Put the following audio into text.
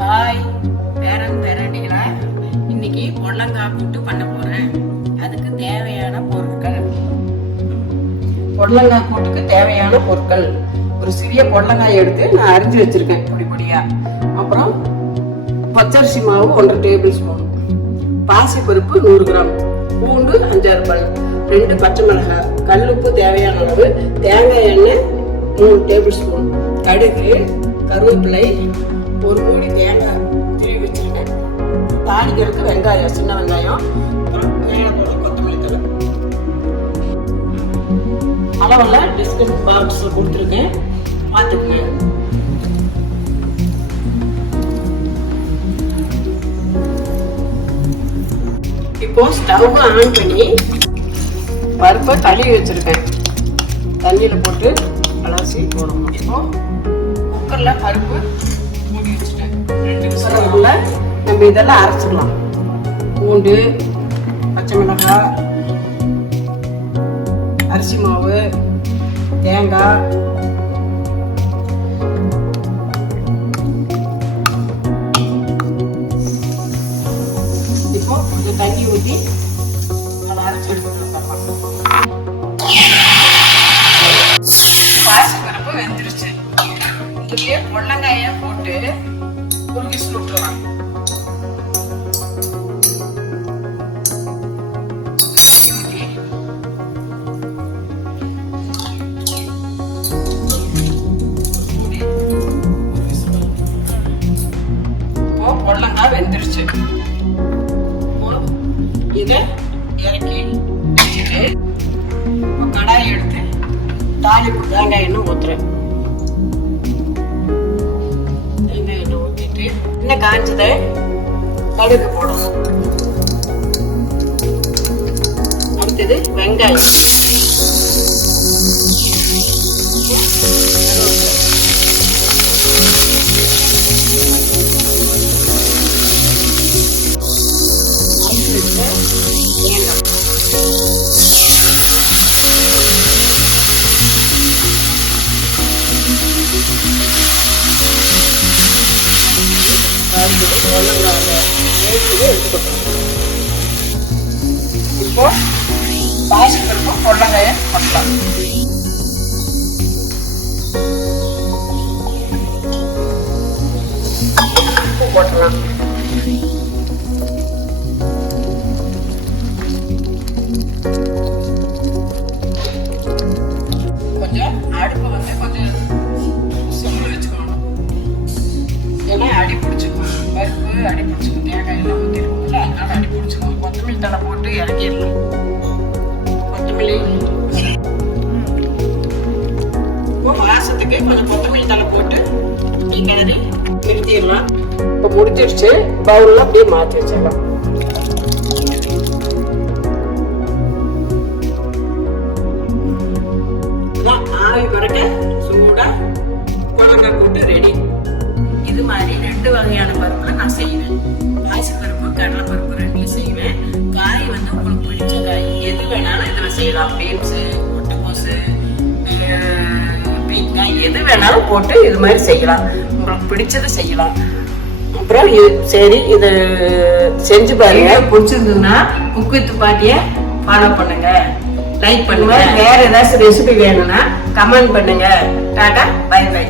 Hi பேரண்டிகளா, இன்னைக்கு பொடலங்காய் கூட்டு பண்ண போறேன். அதுக்கு தேவையான பொருட்கள், பொடலங்காய் கூட்டுக்கு தேவையான பொருட்கள்: ஒரு சிறிய பொடலங்காய் எடுத்து நான் அரிஞ்சு வச்சிருக்கேன் பொடி பொடியா. அப்புறம் பச்சரிசி மாவு 1.5 டேபிள் ஸ்பூன், பாசிப்பருப்பு 100 கிராம், பூண்டு 5-6 பல், 2 பச்சை மிளகாய், கல்லுப்பு தேவையான அளவு, தேங்காய் எண்ணெய் 3 டேபிள் ஸ்பூன், கடுகு, கருவேப்பிலை, 1 மூடி தேங்காய் திருவி வச்சிருக்கேன், தாளிக்கிறதுக்கு வெங்காயம், சின்ன வெங்காயம், அப்புறம் கொத்தமல்லி தழை. அளவெல்லாம் டிஸ்கிரிப்ஷன் பாக்ஸ்ல கொடுத்துருக்கேன், பார்த்துக்குங்க. இப்போ ஸ்டவ் ஆன் பண்ணி பருப்பை கழுவி வச்சிருக்கேன், தண்ணியில போட்டு அலசி போடணும். இப்போ குக்கர்ல பருப்பு மூடி வச்சுட்டேன். 2 விசிலுக்குள்ள நம்ம இதெல்லாம் அரைச்சிடலாம். பூண்டு, பச்சை மிளகாய், அரிசி மாவு, தேங்காய், இப்போ கொஞ்சம் தண்ணி ஊற்றி அதை அரைச்சி எடுத்துக்கலாம். பாசிப்பருப்பு வெந்துருச்சு. இதுலயே பொடலங்காய போட்டு ஒரு விசில் விட்டுறலாம். இப்போ பொடலங்காய் வெந்துருச்சு. இதை இறக்கி வச்சுட்டு கடாயை எடுத்து தாளிப்பு தேங்காய் எண்ணெய் ஊத்துறேன். தேங்காய் எண்ணெய் ஊற்றிட்டு இன்னும் காய்ச்சதை கடுகு போடணும். அடுத்தது வெங்காயம், இப்போ பாசிப்பருப்பு பொடலங்காயை போடலாம். உப்பு போட்டலாம். கொஞ்சம் அடுப்பு வந்து கொஞ்சம் சிம்மில் வச்சுக்கணும், ஏன்னா அடி பிடிச்சிக்கும். பருப்பு அடி பிடிச்சிக்கும், தேங்காய் எல்லாம் ஊற்றிருக்கோம்ல, அதனால அடி பிடிச்சிக்கும். கொத்தமல்லி தழை போட்டு இறக்கிடலாம். கொத்தமல்லி இப்போ மாசத்துக்கு கொஞ்சம் கொத்தமல்லி தழை போட்டு கிளறி நிறுத்திடலாம். இப்போ முடிச்சிருச்சு. பவுல்லாம் அப்படியே மாற்றி வச்சிடலாம். ஆவி பறக்க சூடா பொடலங்காய் கூட்டு ரெடி. இது மாதிரி 2 வகையான பருப்புல நான் செய்வேன். பாசி பருப்பு, கடலை பருப்பு 2 செய்வேன். காய் வந்து உங்களுக்கு பிடிச்ச காய் எது வேணாலும் இதுல செய்யலாம். பீன்ஸ், முட்டைக்கோசு, பீங்காய் எது வேணாலும் போட்டு இது மாதிரி செய்யலாம். உங்களுக்கு பிடிச்சதை செய்யலாம். அப்புறம் சரி, இது செஞ்சு பாருங்க. பிடிச்சிருந்ததுன்னா குக் வித் பாட்டியை ஃபாலோ பண்ணுங்க, லைக் பண்ணுங்க. வேற ஏதாச்சும் ரெசிபி வேணும்னா கமெண்ட் பண்ணுங்க. டாடா, பை பை.